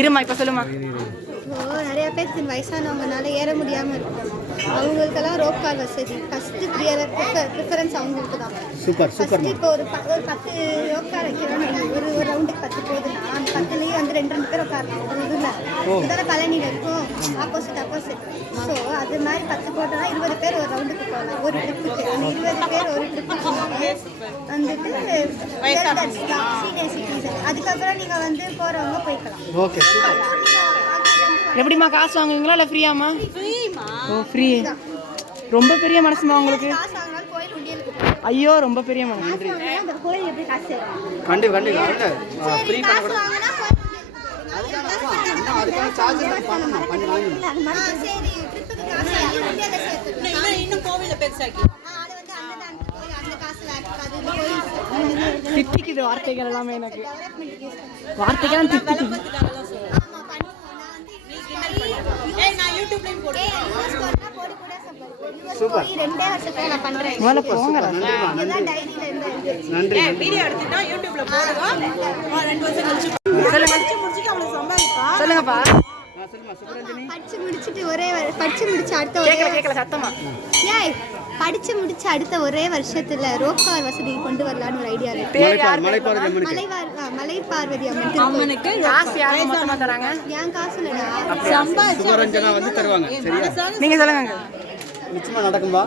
இருமா இப்போ சொல்லுமா. நிறைய பேருக்கு வயசானவங்கனால ஏற முடியாமல் இருக்கும். அவங்களுக்கெல்லாம் ரோப் கார் வசதி ஃபஸ்ட்டு ப்ரிஃபரன்ஸ் அவங்களுக்கு தான். Super super. இப்போ ஒரு 10 ரோப் கார் வைக்கிறோம், ஒரு ரவுண்டுக்கு 10 போகுதுன்னா அந்த 10லேயே வந்து 2 பேர் உட்காரலாம். ஒரு இதில் இதான பழனியில் இருக்கும், ஆப்போசிட். ஸோ அது மாதிரி 10 போட்டோம்னா 20 பேர் ஒரு ரவுண்டுக்கு போகலாம் ஒரு ட்ரிப்புக்கு. அந்த 20 பேர் ஒரு ட்ரிப்புக்கு வந்துட்டு சீனியர் சிட்டிசன். அதுக்கப்புறம் நீங்கள் வந்து போகிறவங்க போய்க்கலாம். Okay super. எப்படிம்மா காசு வாங்குவீங்களா இல்லை ஃப்ரீயாம்மா? ஓ ஃப்ரீ. ரொம்ப பெரிய மனசுமா உங்களுக்கு. ஐயோ ரொம்ப பெரிய மனசு. திட்டிக்குது வார்த்தைகள் எல்லாமே, எனக்கு வார்த்தைகள் திட்டிக்குது. சூப்பர். 2 வருஷத்துல நான் பண்றேன். முதல்ல போங்க. இதெல்லாம் டைரியில இருந்து நன்றி. வீடியோ எடுத்துட்டா யூடியூப்ல போடுவோம். 2 வருஷம் கழிச்சு முடிச்சிட்டு அவளுக்கு சம்பாதிப்பா. சொல்லுங்கப்பா. படிச்சு முடிச்ச அடுத்த கேட்கல சத்தமா. ஏய் படிச்சு முடிச்ச அடுத்த ஒரே வருஷத்துல ரோப் கார் வசதி கொண்டு வரலான்னு ஒரு ஐடியா இருக்கு. மலை பார்வதி அம்மனுக்கு காசு யாரே மொத்தமா தராங்க? ஏன் காசு இல்லடா, சுபரஞ்சனா வந்து தருவாங்க. சரியா? நீங்க சொல்லுங்க. நிச்சயமா நடக்கும்பா.